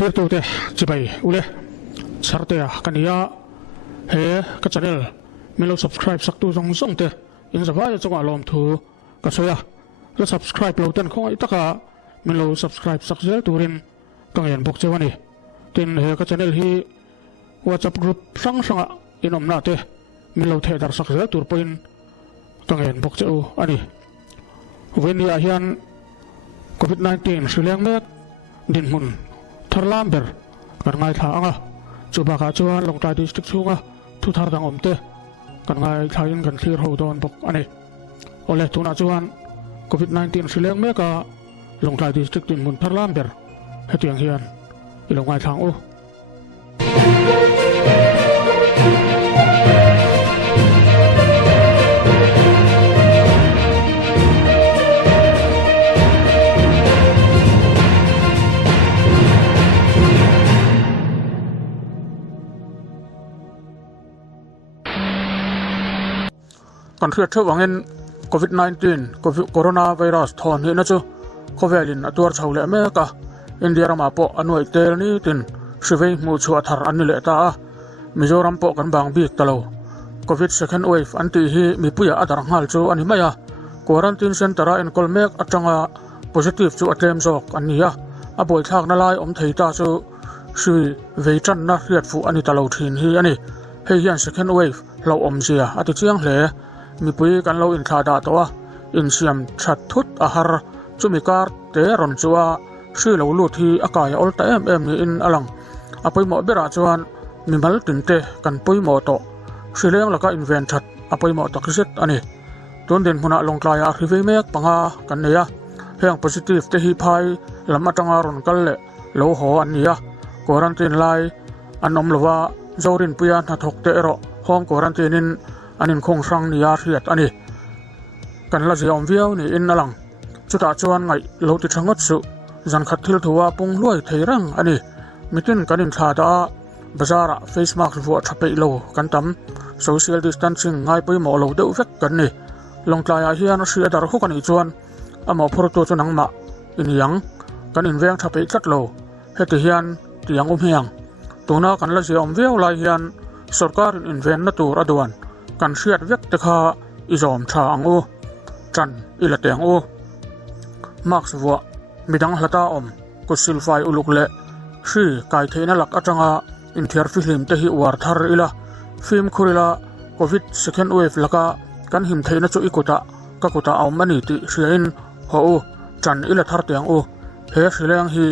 clear tu te chibai ule sarte a kania he ka channel melo subscribe sak tu zong zong te in zawai chunga lom thu ka soya la subscribe lo ten khoi taka melo subscribe sak zel turin kangen bok chewani tin he ka channel hi WhatsApp group sang sanga inom na te melo the dar sak zel tur point kangen bok chew ani wen ya hian COVID-19 sileng mek din mun tharlam ber kan ngai tha anga chuba ka chuan longta district chunga thu thar dang omte kan ngai thain kan clear ho don bok ani ole tuna chuan COVID-19 sileng meka longta district din mun tharlam ber hetiang hian ilongai thang o kan thriat thau angin COVID-19 coronavirus thon hi na chu khovelin atur chhole meka India rama po anuai tel ni tin sivei mu chu athar an le ta Mizoram po kan bang bik talo COVID second wave anti hi mi puya adar ngal chu ani maya quarantine center a en kolmek atanga positive chu atlem jok ania a boi thak na lai om thei ta chu sui veitran na riat fu ani talo thin hi ani hei hian second wave lo om zia ati chiang hle mi pui kan lo in thla da to a in siam that thut a har chumi kar te ron chuwa sri lo lu thi akaya ol ta em ni in alang apoi mo bera chuan mi mal tin te kan pui mo to sileng laka invent that apoi mo takriset ani ton den huna long klaya rive mek panga kan neya heng positive te hi phai lama tanga ron kal le lo ho ania quarantine lai anom lova zorin puya na thok te ro home quarantine in anin khong sang niya riat ani kan la ziom viau ni in alang chuta chuan ngai lo ti thangot su zan khat thil thuwa pung loi theirang ani mitin kanin tha da bazara face mask vo thapei lo kan tam social distancing ngai pui mo lo deuh vek kan ni longtlaya hian ria dar hu kan i chuan amo phortu chunang ma in yang kan in veng thapei tlat lo heti hian tiang hiang tuna kan la ziom viau lai hian sarkar in ven na tur aduan kan riat vek te kha izom tha ang u chan ila teng u max wa midang hlata om ko silfai uluk le hri kai theina lak atanga in thiar film te hi war thar ila film khurila covid second wave laka kan him theina chu ikuta ka kuta aw mani ti hriain ho u chan ila thar teng u he hrileng hi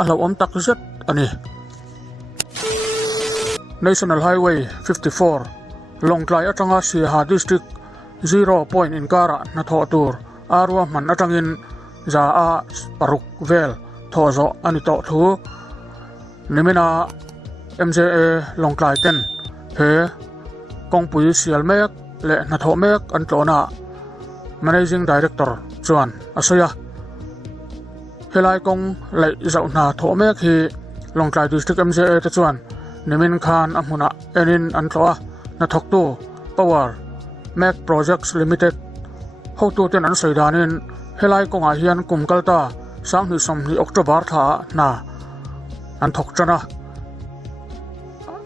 a hlo om tak zet ani National Highway 54 longtlai atanga Siha district 0 point in kara na tho tur arwa man atangin za a paruk vel thozo ani to thu nimena MJA longtlai ten he kongpui sial mek le na tho mek an tlona managing director chuan asaya helai kong le zau na tho mek hi longtlai district MJA te chuan nimin khan amuna enin an tloa na thok tu power mac projects limited ho tu ten an saidanin helai konga hian kumkalta sang ni som ni october tha na an thok chana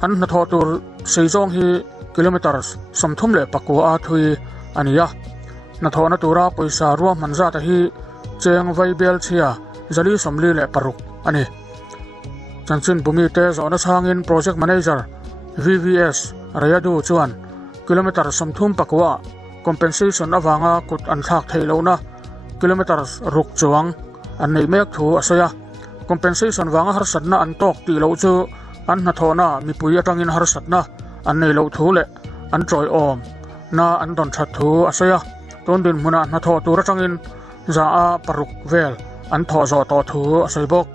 an na tho tur seizong hi kilometers somthum le pakua thui ania na tho na tura poisa ruwa manza ta hi cheng vai bel chia zali somli le paruk ani chanchin bumi te zona sangin project manager VVS rayadu chuan kilometer somthum pakwa compensation awanga kut an thak theilona kilometer ruk chuang an nei mek thu asaya compensation wanga har satna an tok ti lo chu an na thona mi pui atangin har satna an nei lo thu le an troi om na an don that thu asaya ton din muna na tho tur atangin za a paruk vel an tho zo to thu asai bok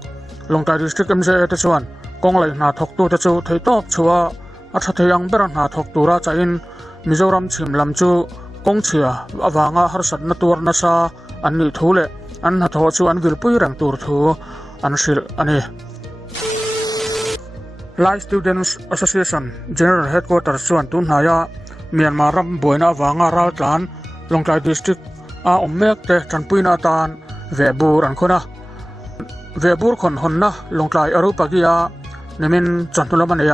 longtai district MJA te chuan konglai na thok tu te chu thei top chuwa a tha theyang ber na thok tura cha in Mizoram chim lam chu kongchia awanga har sat na tur na sa an ni thule an na tho chu an vil pui rang tur thu an sil ani Live Students Association General Headquarters chuan tun haya Myanmar ram boina awanga ral tlan longtai district a ommek te chanpuina tan ve bur an khona เวบูร์คนหนนะลงไกลอรุปกิยานิมินจันทุลมันเอย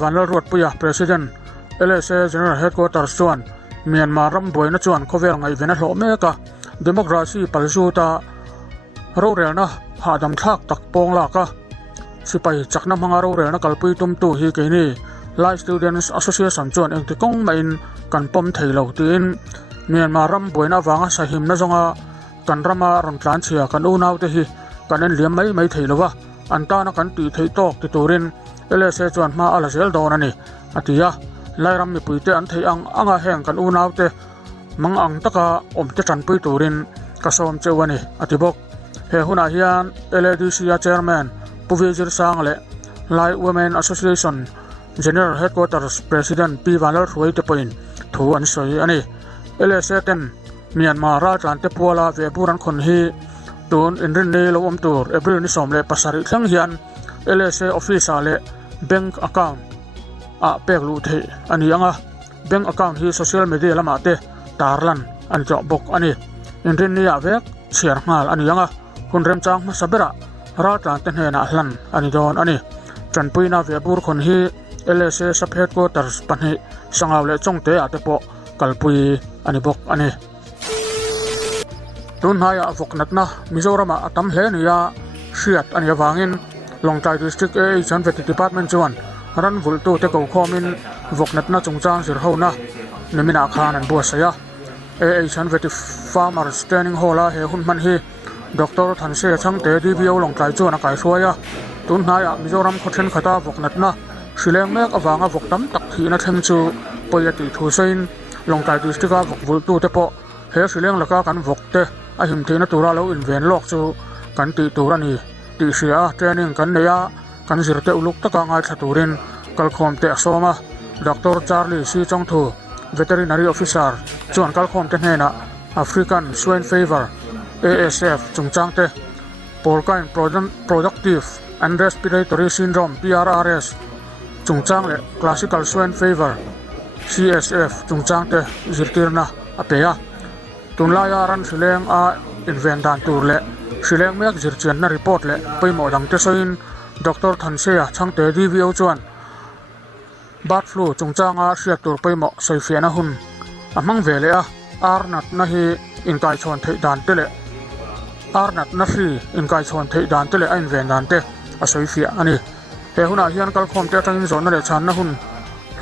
วันลรวดปุยประธานLSA General Headquarters ส่วนเมียนมารำบวยนะส่วนเขาเวลไงเวนัทโลเมกะดิโมกราซีปัลจูตาเราเรียนนะหาดำทักตักปองลากะสิไปจากน้ำมังเราเรียนนะกัลปุยตุมตูฮีเกนี่ Live Students Association ส่วนเองที่กงไม่อินกันปมเทลาวตีนเมียนมารำบวยนะวางสหิมนะจงอากันรำมารำทานเชียกันอูนาวเตฮีกันเอ็นเลี้ยมไม่เทลวะอันตานะกันตีเทตอกติตูรินLSA ส่วนมาอาลาเซลโดนันนี่อธิยาไล่รำมีปุยเตอันเทียงอ่างแห่งกันอูนาวเตมังอังตะกาอมเตจันปุยตูรินกระสมเจวันนี่อธิบกเฮหุนาฮิยันLADC Chairman ผู้วิจิตรสังเล Live Women Association General Headquarters President ปีวันละรวยเตปอินถูอันสวยอันนี้LSA เต็นเมียนมาราชอันเตปัวลาเวบุรันคนฮีตูนอินรินเนลอมตูร์เอเบลนิสอมเลปัสสาริทั้งฮิยันLSA Office เล Bank Account เปกลูเทอันนี้ยังBank Account ที่ Social Media ละมาเตตาร์ลันอันจะบอกอันนี้อินรินนี่เวกเชียร์งาลอันนี้ยังคุณเริ่มจ้างมาสับเบระราชอันเตนเฮน่าลันอันนี้โดนอันนี้จันปุยนาเวบูร์คนฮีLSA Sub Headquarters ปันฮีสังเอาเลจงเตะอาเตปกัลปุยอันนี้บอกอันนี้ตุนหายฟกนัดนะมิโซรามาตั้มเฮนี่ยาเชียดอันนี้วางอินลงใจ District A ฉันเวที Department จวนรันวุลตูเตกูคอมินฟกนัดนะจงจ้างสิรเขานะนิมินาคานันบัวเสียA ฉันเวที Farmers Training Hall เฮหุ่นมันฮีดรทันเซช่างเตดีวิโอลงใจจวนอากาศสวยตุนหายมิโซรัมขดเช่นขตาฟกนัดนะสิเลงเมกอวางฟกตั้มตักทีนัดเทมจูปยติทูเซนลงใจ District ฟกวุลตูเตปเฮสิเลงละกากันฟกเตอหิมทีนัตุราเลวอินเวนลอกจูกันตีตูรันีตีเสียเทรนนิ่งกันเนียกันสิรเตอุลุกตะกางไอชตูรินกัลคอมเตะโซมาดรชาร์ลีซีจงทู Veterinary Officer จวนกัลคอมเตเนนะ African Swine Fever ASF จงจางเต Porcine Productive and Respiratory Syndrome PRRS จงจางเล Classical Swine Fever CSF จงจางเตจิรติรนะอเปียตุนลายารันสิเลงอินเวนดันตูร์เลสิเลงเมกจิรเจียนนะรีพอร์ตเลไปหมดดังเตซินดรทันเซียช่างเตดีวิโอจวนบาดฟลูจงจางเสียตูร์ไปหมดใส่เฟียนะหุ่นมังเวเลอาร์นัดนะฮีอินไกชวนเทดันเตเลอาร์นัดนะฮีอินไกชวนเทดันเตเลอินเวนดันเตใส่เฟียอันนี้เฮหุนาฮิอันกัลคอมเตตังอินโซนนั่นแหละฉันนะหุ่น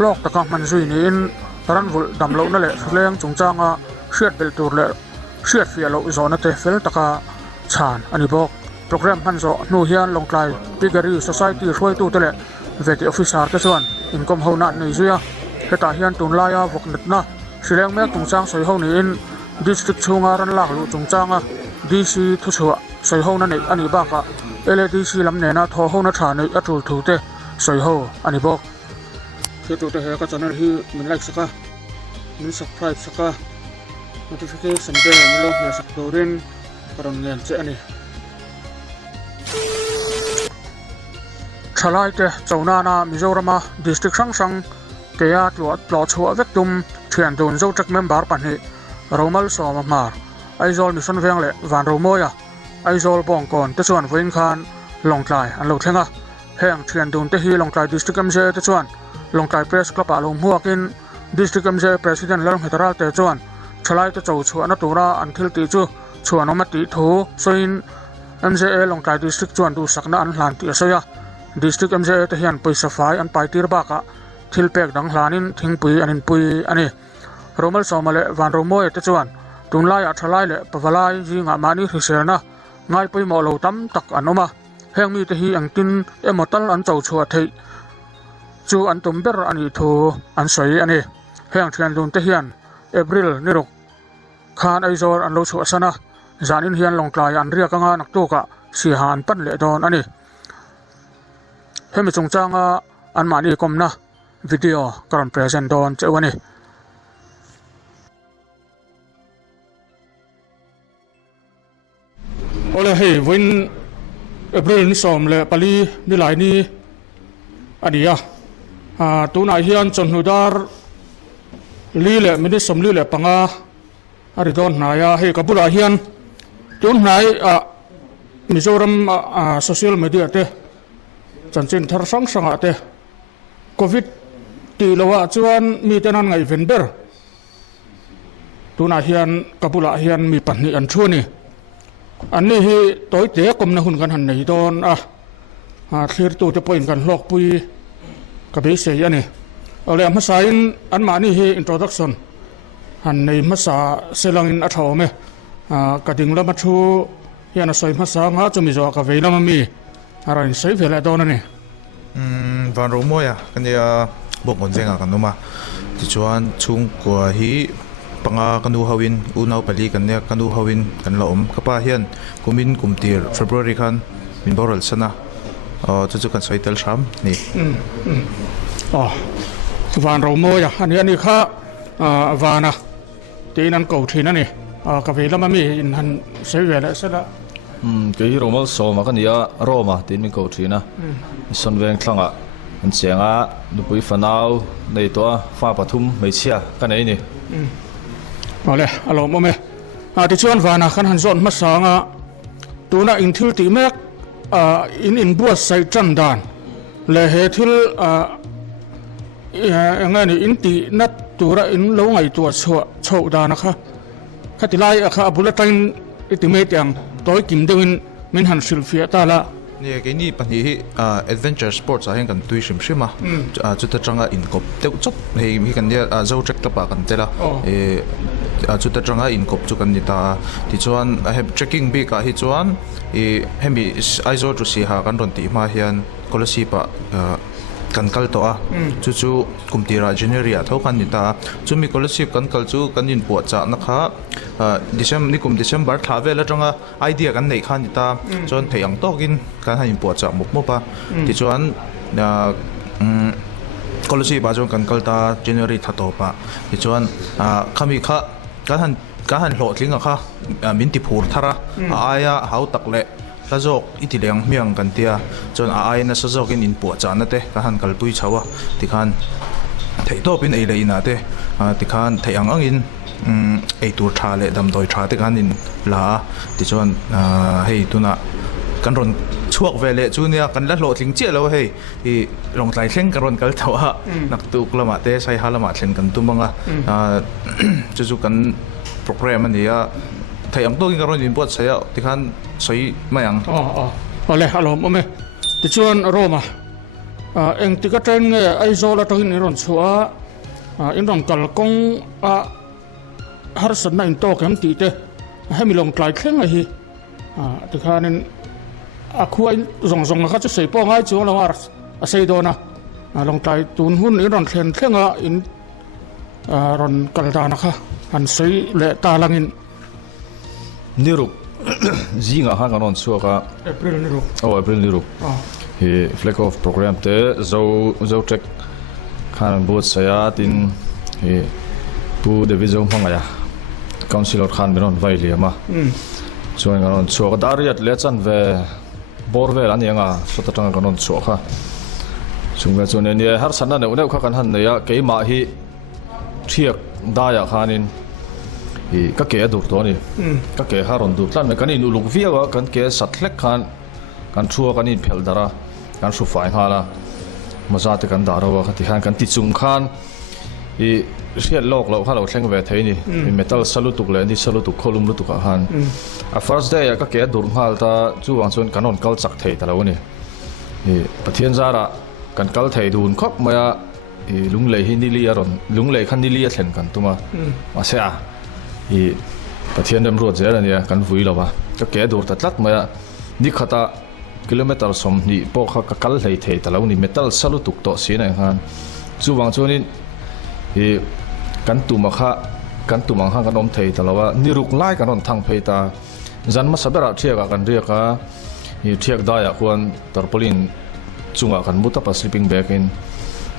โลกตะกังมันซุยนี่อินรันวุลดำโลนั่นแหละสิเลงจงจางเชียดเบลตูร์เลเชียดเฟียโลโซนนั่นเตเฟลตะกาชานอันนี้บอกโปรแกรมพันโซนูฮิอันลงไกลพิการีโซซายตี้ช่วยตู้เตเลเวทีออฟฟิศอาร์ตส่วนอินคอมเฮานัดในเซียเหตุฮิอันตุนลายาฟกนัดนะสิเลงเมกจงจางใส่เฮานี่อินดิสตริกชงารันลากลุจงจางดีซีทุชัวใส่เฮานั่นเองอันนี้บ้ากะLADC ลำเนนะทอเฮานัดฐานในอัตรูทูเตใส่เฮาอันนี้บอกคือตัวเตะก็จะนั่นที่มันไลค์สักมันสักไพรส์สักnotification bell melo ya sakdorin karon len che ani thalai te chona na Mizorama district sang ke ya tlo chua vek tum thian dun zo tak member pani romal soma mar aizol mission veng le van romoya aizol bong kon te chuan voin khan longtlai an lo thenga heng thian dun te hi longtlai district mj te chuan longtlai press club a lom huakin district mj president lam hetara te chuanทลายตัวจู่ชัวนัตุระอันทิลตีจูชัวนอมติทูส่วน MJA ลงใจดิสตริกจวนดูสักนันหลานตีเสียดิสตริก MJA ที่ยันไปสฟายอันไปตีรบากะทิลเป็กดังหลานินทิ้งปุยอันปุยอันนี้โรมัลสอมาเลวันโรโมเอตจวนตุนลายอัทลายเลปวลายยิงอามานีฮิเซนะง่ายไปหมอเหลาตั้มตักอันนมาแห่งมีที่ฮีอังตินมตัลอันจู่ชัวที่จูอันตุมเบอร์อันนี้ทูอันสวยอันนี้แห่งเทียนดุนที่ยันเอพริลนิรุกขานไอโซร์อันโลชัวสนะจานินเฮียนลงกลายอันเรียกงานนักตุกะสีหานปั้นเละโดนอันนี้เฮมิจงจางอันมานีกรมนะวิดีโอการเพรสเซนต์โดนเจ้าวันนี้โอเลเฮวินเอพริลนิสอมเลปาลีนิไลนี่อันนี้ตัวนายเฮียนจนหุดาร์ลีเลมินิสมลีเลปังอาริดอนนายเฮกับบุราเฮียนตุนนาย มิโซรัมโซเชียลมีเดียเตจันเจนทาร์สังสังอาเตโควิดตีละว่าจวนมีแต่นั้นไงเวนเดอร์ตัวนาเฮียนกับปุระเฮียนมีปัญหาอันชั่วนี่อันนี้ที่ตัวเตะกลมในหุ่นกันหันในตอนเคลียร์ตัวจะปล่อยกันลอกปุยกับเบสเซียนี่เอาเลยมาใส่อันมานี่ที่ introduction หันในภาษาเซลังอินอัฐาวเมกระดิ่งละมาชูเฮียนใส่ภาษางาจะมีจอกกับเวลามันมีอะไรใส่เวลาตอนนั้นนี่วันรู้มั้ยกันเนี่ยบอกคนเจงกันนู้มาที่ชวนช่วงกว่าที่ปังกันดูฮาวินอุณเอาไปลีกันเนี่ยกันดูฮาวินกันละกับป้าเฮียนกุมินกุมตีร์เฟบรุรีกันมินบอร์ลชนะจะกันใส่เตลชามนี่วันรู้มั้ยอันนี้ข้าวานะตีนั้นเก่าทีนั่นนี่กับเวลามันมีหันใช้เวลาเสร็จแล้วก็ที่เรามาสอบมากันเนี่ยรอมาตีนมีเก่าทีนะส่วนเวงครั้งมันเสียงดูปุยฟันเอาในตัวฟ้าปฐุมไม่เชี่ยกันไหนนี่เอาเลยอารมณ์มั้ยที่ชวนวานะขันหันส่วนมาสังตัวน่ะอินทิลตีเมกอินบัวใส่จันดานเลยเหตุที่ยังไงนี่อินตีนัดตัวละอินลงไอตัวโชว์ดานะคะข้าติไล่ข้าบุลตันอิติเมตยังตัวกิมเดินมินหันสิลฟิอาตาละเนี่ยแกนี่ปัญหาadventure sports อะไรกันตุยชิมชิมาจุดจังอินกบเดี๋ยวจุดเฮ้ยมีกันเนี่ยเจ้าเจ็กตะปากันเจละจุดจังอินกบจุกันนี่ตาที่ชวนเฮบ trekking บีกับที่ชวนเฮมีไอโซจุสีหากันรอนตีมาเฮียนคอลสีปะกันกัลตัวจู่ๆกุมตีราเจเนอรีอาเท่ากันนี่ตาจู่มีคอลสีกันกัลจู่กันยินปวดจากนะคะดิฉันนี่กุมดิฉันบาร์ทาเวลจังไอเดียกันในขันนี่ตาจนเทียงโตกินกันให้ยินปวดจากมุกมุปะที่ชวนคอลสีปะจนกันกัลตาเจเนอรีทัดโตปะที่ชวนขามีข้าการหันโหลดลิงอะค่ะมินติพูร์ทาระอายะเขาตักเละถ้าจกอิติเลียงเมียงกันเตียจนอายน่ะจะจกินอินปวดจานนั่นเตะการหันกัลปุยเช้าที่ขันไทยโตเป็นไอเลยนะเตะที่ขันไทยอังอินไอตัวชาเละดำโดยชาที่ขันอินลาที่จนให้ตัวน่ะกันรอนช่วงเวลาจูเนี่ยกันละโหลดลิงเจ้าแล้วเฮ้ยลงใจเช่นกันรอนกันแต่ว่านักตุกละมาเตะใช้ฮาละมาเช่นกันตุ้มบังจู่กันโปรแกรมมันเนี่ยไทยอังตัวกินกันรอนยินปวดใช่ที่ขันใช้ไม่ยังเอาเลยอารมณ์มั้ยที่ชวนโรมาเองที่ก็เจนไอโซลาตัวนี้รอนชัวอินรอนกัลกงฮาร์สันนั่งโต๊ะกันตีเตะให้มีลงใจเช่นไอ้ที่ขันคุยส่งเขาจะใส่ป้องให้ชัวร์แล้วว่าใส่โดนะลงใจตุนหุ่นอินรอนเช่นอินรอนกัลดานะคะอันใส่เละตาลังอินนี่รุกจีงาฮะกันนอนชัวร์Aprilนี่รุกAprilนี่รุกเฮ้ฟล็กออฟโปรแกรมเตะเจ้าเช็คขันบูธเสียตินเฮ้ผู้เดวิดจงพังไงคอนซิลขันเป็นนอนไวเลียมาช่วยกันนอนชัวร์ดาริยัดเลชันเวบอร์เวลอันยังสุดท้ายกันนอนชัวร์ค่ะช่วงเวลาเนี่ยฮาร์สันนั่นเนี่ยเขากันหันเนี่ยเกี่ยมาฮีเทียกได้ยาขานินก็เกี่ยดูตัวนี่ก็เกี่ยฮารอนดูตั้งแต่กันนี่ลูกเวียว่ากันเกี่ยสัตว์เล็กขันกันชัวกันนี่เพลดาระกันสุฝ่ายฮาละมาจากกันดาราว่าที่ขันกันติดจุงขันเสียโลกเราข้าเราเช่นกับเวทีนี่เมทัลสลุตุกเลยนี่สลุตุกโคลุมลุตุกขันfirst day ก็เกี่ยดูฮาลตาจู่วันส่วนกันนอนกัลสักเทตะแล้วนี่ปะเทียนจาระกันกัลเทดูนครบมาลุงเลยฮินดิลีอรอนลุงเลยขันดิลีเช่นกันตัวมาเสียปะเทียนเดิมรวดเจอเนี่ยกันวุ่ยแล้ววะก็แกดูตัดลัดมานี่ขตากิโลเมตรสมนี่พวกเขากัลเลยเทแต่แล้วนี่เมทัลสลุตุกโตสีนั่นฮะจู่วันส่วนนี้กันตุมังค่ะกันอมเทแต่แล้วว่านี่รุกไล่กันนอนทางเพตาจันมาสับระเทียกันเรียกเทียกได้ควรตอร์ปลินจุงกันมุตตา sleeping bag in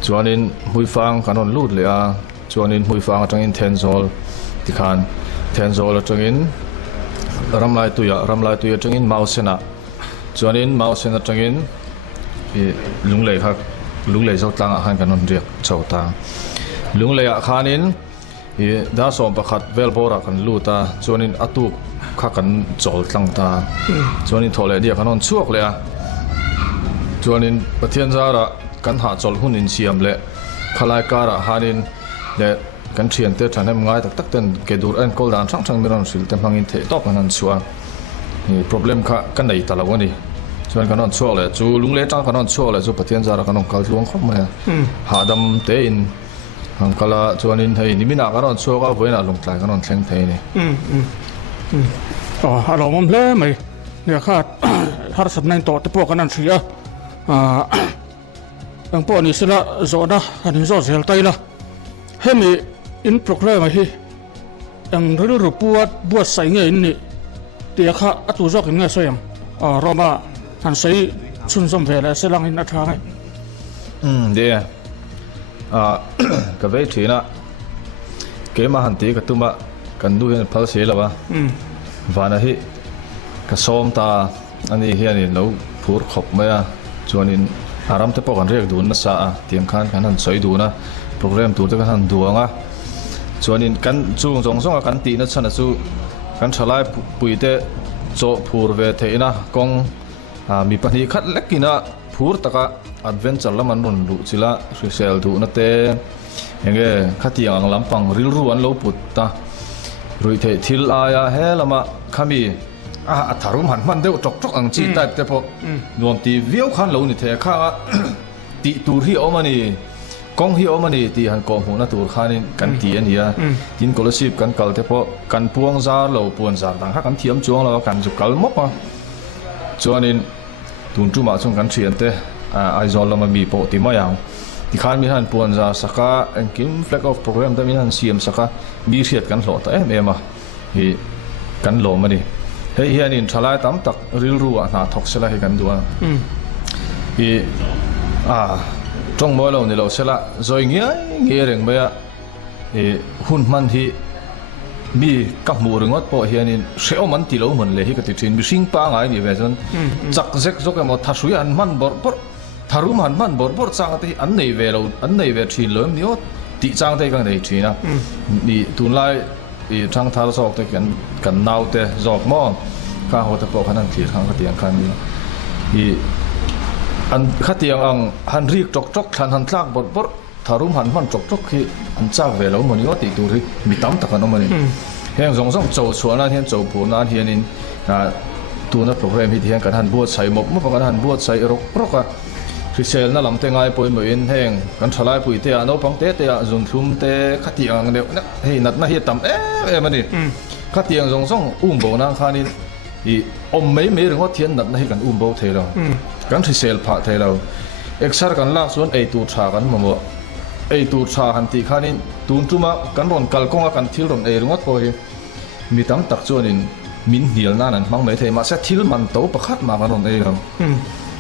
จวนนี้มุยฟังกันนอนลูดเลยจวนนี้มุยฟังจังอินเทนโซลที่ขันเทนโซลจังอินรำลายตัวจังอินมาอุเซนะจวนนี้มาอุเซนะจังอินลุงเลยครับลุงเลยเจ้าตังอาหารกันนอนเรียกเจ้าตังลุงเลยอาหารนี้ดาสอมประคัดเวลโบรากันลูตาจวนนี้อตุก ข้ากันจอลตั้งตาจวนนี้ทอเลยเดียกันนอนชั่วเลยจวนนี้ประเทศจาระกันหาจอลหุ่นอินเชียมเลยขลายการะหานินเลยกันเชียนเตอร์ฉันให้ง่ายตักเต้นเกดูร์เอ็นกอลดานช่างมีรันสิลเต็มพังอินเทตอกนั้นชัวนี่ problem ข้ากันไหนตลอดวันนี้จวนกันนอนชั่วเลยจูลุงเล่จังกันนอนชั่วเลยจูประเทศจาระกันนอนกัลลวงเข้ามาหาดำเตอินฮังกะลาจวนนี้ให้นิมินากันนอนชั่วก็เว้นอารมณ์ไหลกันนอนแข็งเทนี่อ๋อเรามันเล่ไหมเนี่ยข้าฮาร์สันนั่งต่อที่พวกกันนั่นเสียยังพวกนี้สิละโซนะอันนี้โซเซลไตละเฮ้มีอินโปรแกรมอะไรยังเรื่องบวชใส่เงี้ยนี่เดี๋ยวข้าตัวจอกเงี้ยสวยเรามาหันใส่ชุนสมเพลเลยเสลังอินนัทางไงเดี๋ยวกับเวทีนะเกมาหันตีกับตุ้มะกันดูเห็นพัลเสียแล้ววะวานะฮิกับซ้อมตาอันนี้เฮียนี่เราพูดขบไหมอ่ะจวนนี้อารมณ์ที่พวกกันเรียกดูนะสะเตรียมขันกันหันสวยดูนะโปรแกรมตัวที่กันหันดูอ่ะจวนนี้กันจูงส่งกันตีนะฉันจูกันฉลายปุยเตะโจพูดเวทีนะกงมีปัญหาขัดเล็กกินะพูดตะกะอัดเวนเจอร์ละมันรุนดูสิละรีเซลดูนะเตะยังไงขัดที่อังลำปังริลรัวนโลปุตตารู้เททิลอายาเฮละมาขมีถารุมหันมันเดียวจกอังจีแต่แต่พอรวมตีวิวขันเหล่านี้เทข้าตีตูที่ออกมานี่กองที่ออกมานี่ตีหันกองหัวนะตูข้านี่กันตีอันนี้ยินกอลสิบกันกัลแต่พอกันพวงซาเหล่าพวงซาต่างข้ากันเทียมจวงแล้วกันจุกกัลมกมาจวนนี้ตุนจุมาส่งกันเชียนเตไอซอลเรามามีโปติมาอย่างที่ข้ามีหันพวงซาสักการอังกิมแฟลกออฟโปรแกรมแต่มีหันเสียมสักการมีเสียดกันหล่อแต่เอ็มฮีกันหล่อมาดิเฮียนี่ชลายตั้มตักริลรัวน่าทอกเสละให้กันดูฮีจงมวยเราเนี่ยเราเสละจอยเงี้ยเรื่องไปหุ่นมันที่มีกับมูรึงวัดพอเฮียนี่เสียวมันตีเราเหมือนเลยที่กติทินมีสิ่งปังไงนี่เวสันจักเซ็กจกมาทัศน์อันมันบอร์ทารุมันบอร์จังที่อันไหนเวเราอันไหนเวทินเลยนี่ว่าติจังที่กันไหนทินนะนี่ตุนไล่ทางทารสอกแต่กันนาวแต่จอกหม้อข้าหัวตะปอกขนาดที่ข้างกระเตียงขันนี่อันขัดเตียงอังหันรีกจกหันลากบดทารุมหันมันจกคืออันจ้างเวลามันนี่ว่าติดตัวที่มีตั้มตะกันออกมานี่เฮียงสงโจชวนนั้นเฮียงโจผู้นั้นเฮียนินตัวนั้นโปรแกรมที่เฮียงกันหันบวชใส่หมกเมื่อกันหันบวชใส่รกคือเซลนั่นลำเตงไงป่วยเหมือนแห้งกันฉลายป่วยเตะโนปังเตะจุนทุ่มเตะขัดเตียงเดียวนะเฮ้ยนัดน่าเฮียต่ำมันนี่ขัดเตียงสงโบนั่งข้านี่อมไม่เรื่องว่าเทียนนัดน่าเฮียกันโบเทเรากันที่เซลผ่าเทเราเอ็กซ์กันลากส่วนตัวชากันมาหมดตัวชาหันตีข้านี่ตูนจุมากันรอนกัลกงกันทิลรอนเรื่องว่าพอมีตั้มตักส่วนนี้มินเหียลนั่นมังไม่เทมาเซทิลมันโตประคัดมากันรอนเรา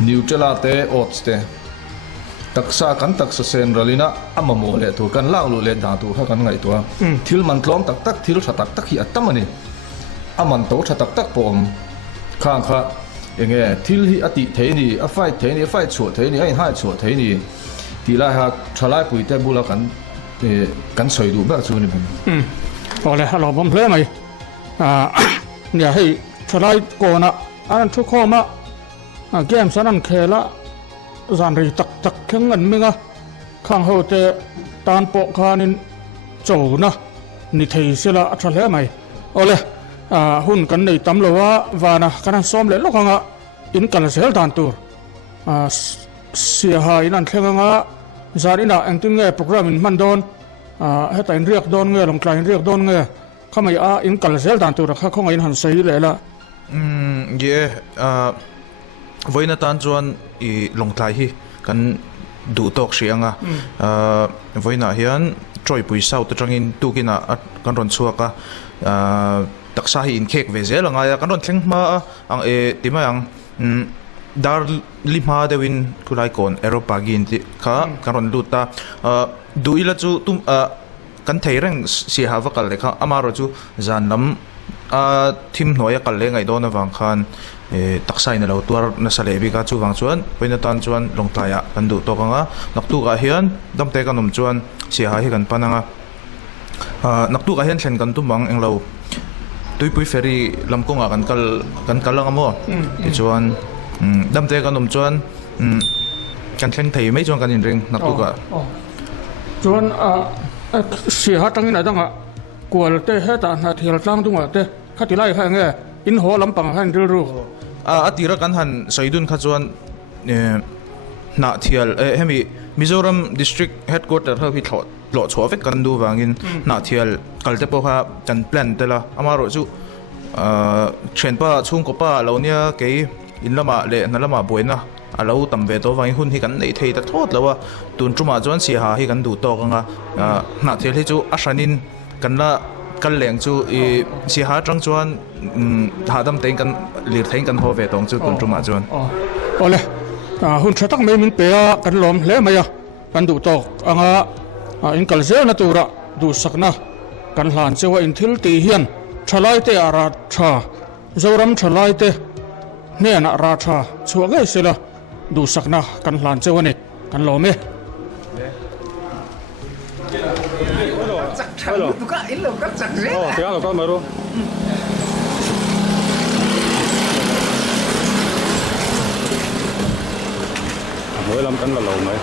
นิวเจลาเตออสเตตักษากันตักเซนรัลินะอัมโมเลตัวกันลากลุเลดาตัวข้ากันไงตัวทิลมันล้อมตักทิลชะตักขี้อัตตมันนี่อามันโตชะตักปอมข้างข้าอย่างเงี้ยทิลที่อติเทนี่ไฟเทนี่ไฟชัวเทนี่ไอ้ห้าชัวเทนี่ทีละหากชลายปุยแต่บุลกันสวยดูแบบส่วนนี้เป็นพอเลยเราผมเพลินไหมเนี่ยให้ชลายก่อนนะอันนั้นทุกข้อมาเกมสนั่นเคละจานรีตักแข่งกันมั้งข้างเขาจะตานปกคานินโจนะนี่ที่เสียละชลายไหมเอาเลยหุ่นกันในตำรวจว่านะกันซ้อมเลยลูกข้างอินกันเสียตานตัวเสียหายนั่นแค่งั้นจารีน่ะเองถึงเงี้ยโปรแกรมมันโดนให้แต่เรียกโดนเงี้ยลงกลายเรียกโดนเงี้ยข้าไม่อินกันเสียตานตัวข้าเขาอินหันใส่เลยละเย่วันนั้นตอนจวนลงท้ายกันดูตกเสียงวันนั้นเฮียนจอยปุยเศร้าตัวจังอินตูกินกันรอนชัวกตักสาหินเค้กเวเซลงายกันรอนทิ้งมาที่มาดาร์ลิมาเดวินคุไลคอนเอโรปากินที่กันรอนดูตาดูอีละจูตุ้มกันเทเร่งเสียหายกันเลยอามาโรจูจานน้ำทีมหน่วยกันเลยไงโดนวังคันตักไซน์เราตัวนัสเลบิกาจูวังชวนเป็นตอนชวนลงทายกันดูตัวกันนักตู้กันเฮียนดำเตกันนมชวนเสียหายกันปนังนักตู้กันเฮียนเช่นกันตุ้มวังเองเรา tui pui ferry lam konga kan kal lang amo ti chuan dam te kan om chuan kan thleng thei mai chuan kan in ring nak tu ka chuan si ha tangin adanga kual te heta na thil tlang dunga te khati lai kha nge in ho lampang han ril ru atira kan han soidun kha chuan na thial hemi Mizoram district headquarter ha hi lo chho vek kan du wangin na thial kalte po kha kan plan tela amaro chu chen pa chung ko pa lo nia ke in lama le na lama boina alo tam ve to wang hun hi kan nei thei ta thot lawa tun truma chuan si ha hi kan du to kanga na thial hi chu ashanin kan la kan leng chu i si ha tang chuan hadam tein kan lir thein kan ho ve tong chu tun truma chuan ole hun thatak me min pe kan lom hle maya kan du tok anga in kal zel na tura du sakna kan hlan chewa in thil ti hian thalai te ara tha zoram thalai te ne na ra tha chuangai sela du sakna kan hlan chewa ni kan lome Tiga lo kan baru. Mới làm cắn là lầu mấy.